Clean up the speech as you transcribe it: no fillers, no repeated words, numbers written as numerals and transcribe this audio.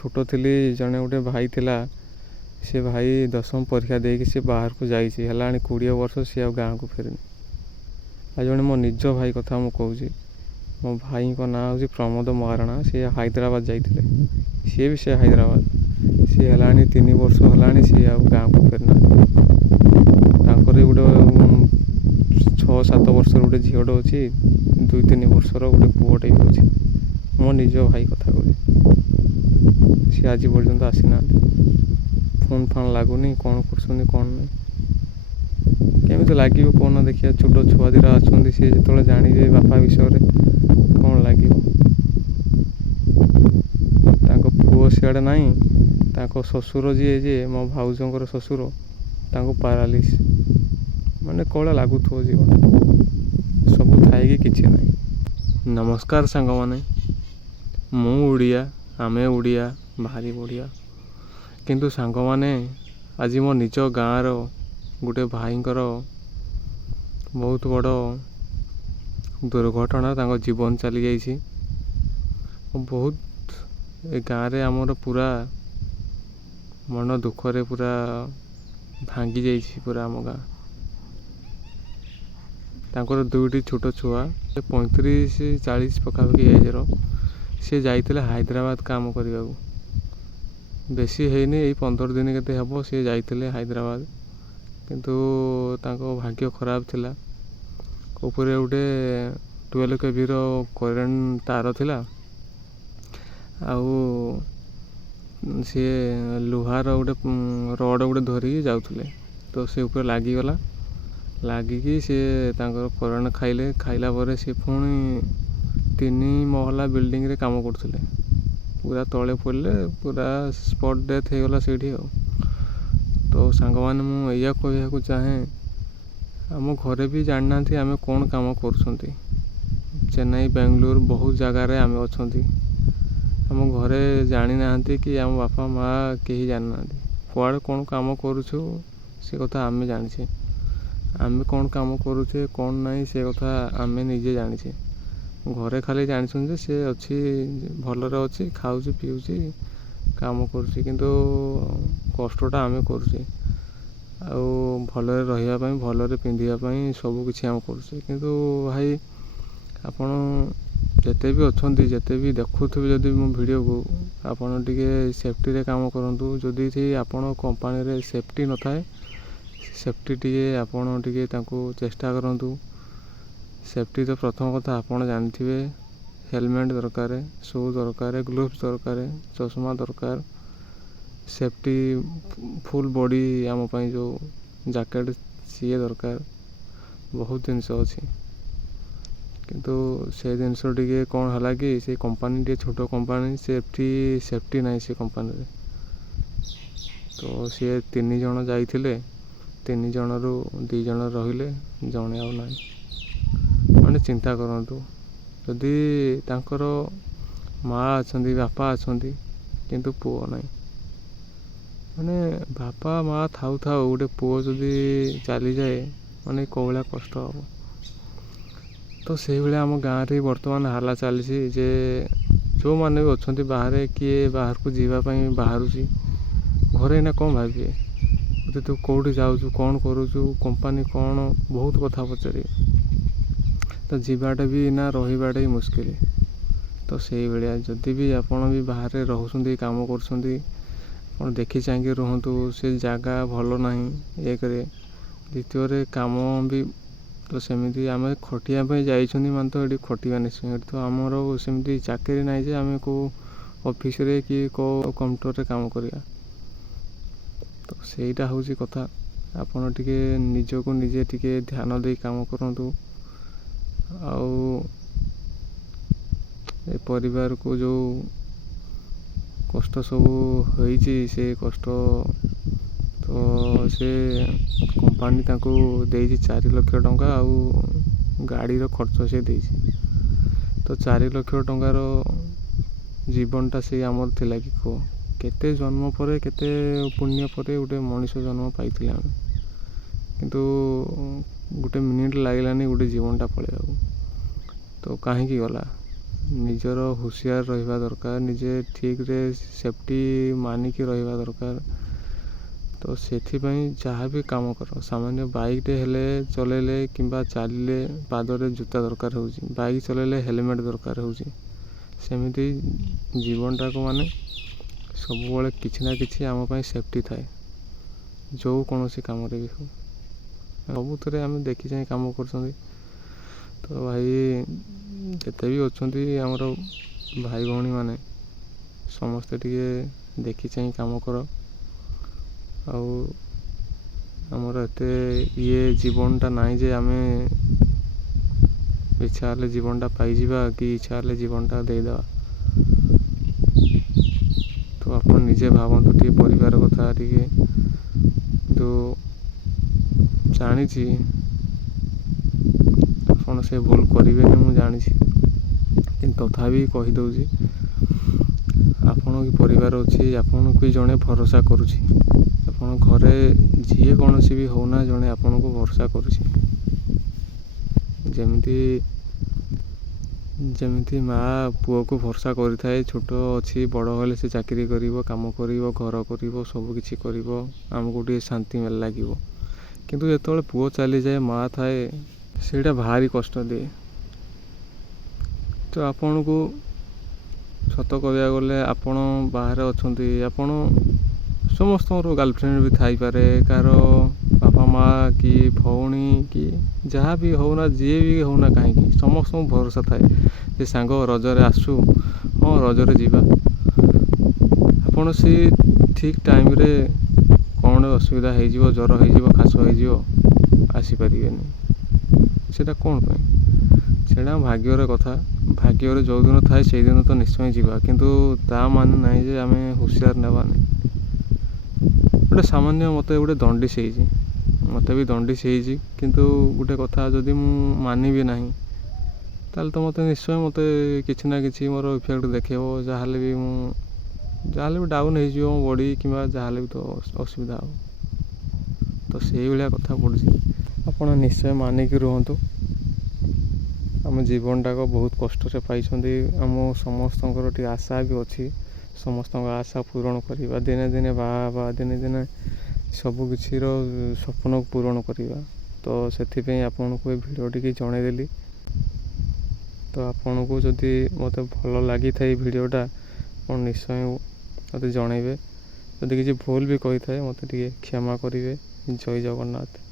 छोट थी जड़े गोटे भाई थिला से भाई 10वीं परीक्षा देकी से बाहर को जाइए है 20 वर्ष सी आ गाँव को फेरनी। आ जड़े मो निज भाई कथा मु कहूँ मो भाई को ना हूँ प्रमोद महाराणा सी हैदराबाद जाते सी भी से हैदराबाद सी है 3 वर्ष है सी आ गाँव को फेरना गोटे 6-7 वर्ष गोटे झीटे अच्छी 2-3 वर्षर गोटे पुओटे भी अच्छी मो निज भाई कथा कह सी आज पर्यंत आसी ना फोन फान लगुनि कौन कर कौन नहीं केमी लगे कौन देखिए छोट छुआ दिरा अच्छा सी जो जानवे बापा विषय कौन लगे पुओ सियाड़े ना ससुर जी मो भाउजर ससुर पारालिस माने कौड़ा लगुव जीवन सब थाई कि ना। नमस्कार सांग माने मु उड़िया आमे उड़िया भारी बढ़िया किंतु सांग माने आज मो निज गाँव रो गोटे भाईंकर बहुत बड़ दुर्घटना तांको जीवन चली जाइए बहुत गाँव रे आमर पूरा मन दुखरे पूरा भांगी जाइए पूरा आम गाँ तांकर 2टी छोट छुआ 35-40 पखापाखि एजर सी जाइए हैदराबाद काम करने बेसी हैनी यही 15 दिन केते हम सी जाइए हैदराबाद किंतु तांको भाग्य खराब थिला ऊपर गोटे 12 kV करेन्ट तार थिला आउ सी लुहार गोटे रड गोटे धरिकी जाऊले तो से ऊपर लगिगला लगिकी सी करेन्ट खाइला पर सी पुणी 3 महला बिल्डिंग रे काम करते पूरा तले पड़े पूरा स्पॉट डेथ हो गला से तो सांग मैंने मुझे कहूँ चाहे आम घरे भी जाना आम कौन काम कर चेन्नई बेंगलोर बहुत जगार आम अच्छा आम घरे जानी ना कि आम बापा माँ कहीं जाना कुआड़े कौन काम करुछु से कथा आम जाने आम कौन काम करुचे कौन नहीं से कथा आम निजे जाने घरे खाली जानी से अच्छी भलरे अच्छी खाऊँ पीऊँ काम करुँच किंतु कष्टटा आम करुचे भलरे रही भलरे पिंधापी सब किसी आम करुचे किंतु भाई आपण जिते भी अच्छा जिते भी देखुवे जदि मो वीडियो को आपण टिके सेफ्टी रे काम करूँ जदि थी आपण कंपनी रे सेफ्टी न थाए सेफ्टी टिके आपण टिके तांको चेष्टा करूँ सेफ्टी तो प्रथम कथा आपण जानथिबे हेलमेट दरकार शू दरकार ग्लोव्स दरकार चश्मा दरकार सेफ्टी फुल बॉडी आम जो जैकेट सी दरकार बहुत जिनस अच्छी किंतु से जिनस टिके कौन है कि से कंपनी टे छोट कंपनी सेफ्टी ना से कंपनी रे तो सी 3 जन जाइथिले 3 जन रु 2 जन रहिले जने आ ना मैंने चिंता करूँ जदि तांकर माँ अच्छा बापा अच्छा किंतु पुओ नहीं माने बापा माँ थाऊ थाऊ गोटे पुओ जदि चली जाए माने कौला कष्ट हम तो से भाया आम गाँव रे बर्तमान हाला चली जे जो मैंने भी अच्छा बाहर किए बाहर को जीवाई बाहर घरे ना कौन भावे तू कौटी जाऊँ कौन करुचु कंपनी कौन बहुत कथा पचारे तो जीवाटा भी ना रहीबाटा ही मुस्किल तो से भाया जदि भी आपण भी बाहर रोचे काम कर देखी चाहिए रुहतु से जगह भल ना एक द्वितीय काम भी तो सेमती आम खटिया जाइए मान तो ये खटिया निश्चय तो आमर सेमती चाकरी ना जे आम को ऑफिस रे कि को कंप्यूटर रे काम करिया तो सेटा हूँ कथा आपण टिके निज को निजे टिके ध्यान दे काम करूँ आउ ए परिवार को जो कष्ट सब होइछि से कष्ट तो से कंपनी ताको देइछि 4 लाख टंका आउ गाड़ी रो खर्च से देइछि तो 4 लाख टंकार जीवनटा से आमर थिला कि को केते जन्म पर केते पुण्य पर गोटे मनीष जन्म पाइथिले आम किंतु गोटे मिनिट लागलानी गोटे जीवनटा पळेबाकू तो कहीं गला ନିଜର ହୁସିଆର ରହିବା ଦରକାର, ନିଜେ ଠିକ୍ରେ ସେଫ୍ଟି ମାନିକି ରହିବା ଦରକାର। ତ ସେଥିପାଇଁ ଯାହା ବି କାମ କର, ସାମାନ୍ୟ ବାଇକ୍ଟେ ହେଲେ ଚଲେଇଲେ କିମ୍ବା ଚାଲିଲେ ପାଦରେ ଜୋତା ଦରକାର ହେଉଛି, ବାଇକ୍ ଚଲେଇଲେ ହେଲମେଟ୍ ଦରକାର ହେଉଛି। ସେମିତି ଜୀବନଟାକୁ ମାନେ ସବୁବେଳେ କିଛି ନା କିଛି ଆମ ପାଇଁ ସେଫ୍ଟି ଥାଏ, ଯେଉଁ କୌଣସି କାମରେ ବି ହଉ। ସବୁଥିରେ ଆମେ ଦେଖି ଚାହିଁ କାମ କରୁଛନ୍ତି। ତ ଭାଇ ଯେତେ ବି ଅଛନ୍ତି ଆମର ଭାଇ ଭଉଣୀମାନେ, ସମସ୍ତେ ଟିକେ ଦେଖି ଚାହିଁ କାମ କର। ଆଉ ଆମର ଏତେ ଜୀବନଟା ନାହିଁ ଯେ ଆମେ ଇଚ୍ଛା ହେଲେ ଜୀବନଟା ପାଇଯିବା କି ଇଚ୍ଛା ହେଲେ ଜୀବନଟା ଦେଇଦେବା। ତ ଆପଣ ନିଜେ ଭାବନ୍ତୁ ଟିକେ ପରିବାର କଥା ଟିକେ। କିନ୍ତୁ ଜାଣିଛି ଆପଣ ସେ ଭୁଲ କରିବେନି, ମୁଁ ଜାଣିଛି, କିନ୍ତୁ ତଥାପି କହିଦେଉଛି ଆପଣଙ୍କ ପରିବାର ଅଛି, ଆପଣଙ୍କୁ ବି ଜଣେ ଭରସା କରୁଛି। ଆପଣ ଘରେ ଯିଏ କୌଣସି ବି ହେଉନା, ଜଣେ ଆପଣଙ୍କୁ ଭରସା କରୁଛି। ଯେମିତି ମାଆ ପୁଅକୁ ଭରସା କରିଥାଏ, ଛୋଟ ଅଛି ବଡ଼ ହେଲେ ସେ ଚାକିରି କରିବ, କାମ କରିବ, ଘର କରିବ, ସବୁ କିଛି କରିବ, ଆମକୁ ଟିକେ ଶାନ୍ତି ଲାଗିବ। କିନ୍ତୁ ଯେତେବେଳେ ପୁଅ ଚାଲିଯାଏ, ମାଆ ଥାଏ, ସେଇଟା ଭାରି କଷ୍ଟ ଦିଏ। ତ ଆପଣଙ୍କୁ ସତ କହିବାକୁ ଗଲେ, ଆପଣ ବାହାରେ ଅଛନ୍ତି, ଆପଣ ସମସ୍ତଙ୍କର ଗାର୍ଲଫ୍ରେଣ୍ଡ ବି ଥାଇପାରେ, କାହାର ବାପା ମାଆ କି ଭଉଣୀ କି ଯାହା ବି ହେଉନା, ଯିଏ ବି ହେଉନା କାହିଁକି, ସମସ୍ତଙ୍କୁ ଭରସା ଥାଏ ଯେ ସାଙ୍ଗ ରଜରେ ଆସୁ, ହଁ ରଜରେ ଯିବା। ଆପଣ ସେ ଠିକ୍ ଟାଇମ୍ରେ କ'ଣ ଅସୁବିଧା ହେଇଯିବ, ଜ୍ୱର ହେଇଯିବ, କାଶ ହେଇଯିବ, ଆସିପାରିବେନି। ସେଇଟା କ'ଣ ପାଇଁ? ସେଇଟା ଭାଗ୍ୟର କଥା। ଭାଗ୍ୟରେ ଯେଉଁଦିନ ଥାଏ ସେଇଦିନ ତ ନିଶ୍ଚୟ ଯିବା, କିନ୍ତୁ ତା ମାନେ ନାହିଁ ଯେ ଆମେ ହୁସିଆର ନେବାନି। ଗୋଟେ ସାମାନ୍ୟ ମୋତେ ଗୋଟେ ଦଣ୍ଡିସ୍ ହେଇଛି, ମୋତେ ବି ଦଣ୍ଡିସ୍ ହେଇଛି, କିନ୍ତୁ ଗୋଟେ କଥା ଯଦି ମୁଁ ମାନିବି ନାହିଁ, ତାହେଲେ ତ ମୋତେ କିଛି ନା କିଛି ମୋର ଇଫେକ୍ଟ ଦେଖେଇବ। ଯାହାହେଲେ ବି ଡାଉନ୍ ହେଇଯିବ ମୋ ବଡ଼ି, କିମ୍ବା ଯାହାହେଲେ ବି ତ ଅସୁବିଧା ହେବ। ତ ସେଇଭଳିଆ କଥା ପଡ଼ୁଛି। ଆପଣ ନିଶ୍ଚୟ ମାନିକି ରୁହନ୍ତୁ। ଆମ ଜୀବନଟାକୁ ବହୁତ କଷ୍ଟରେ ପାଇଛନ୍ତି। ଆମ ସମସ୍ତଙ୍କର ଟିକେ ଆଶା ବି ଅଛି, ସମସ୍ତଙ୍କ ଆଶା ପୂରଣ କରିବା, ଦିନେ ଦିନେ ବାହା ହେବା, ଦିନେ ଦିନେ ସବୁକିଛିର ସ୍ୱପ୍ନକୁ ପୂରଣ କରିବା। ତ ସେଥିପାଇଁ ଆପଣଙ୍କୁ ଏ ଭିଡ଼ିଓ ଟିକେ ଜଣାଇଦେଲି। ତ ଆପଣଙ୍କୁ ଯଦି ମୋତେ ଭଲ ଲାଗିଥାଏ ଭିଡ଼ିଓଟା, ଆପଣ ନିଶ୍ଚୟ ମୋତେ ଜଣାଇବେ। ଯଦି କିଛି ଭୁଲ ବି କହିଥାଏ ମୋତେ ଟିକେ କ୍ଷମା କରିବେ। ଜୟ ଜଗନ୍ନାଥ।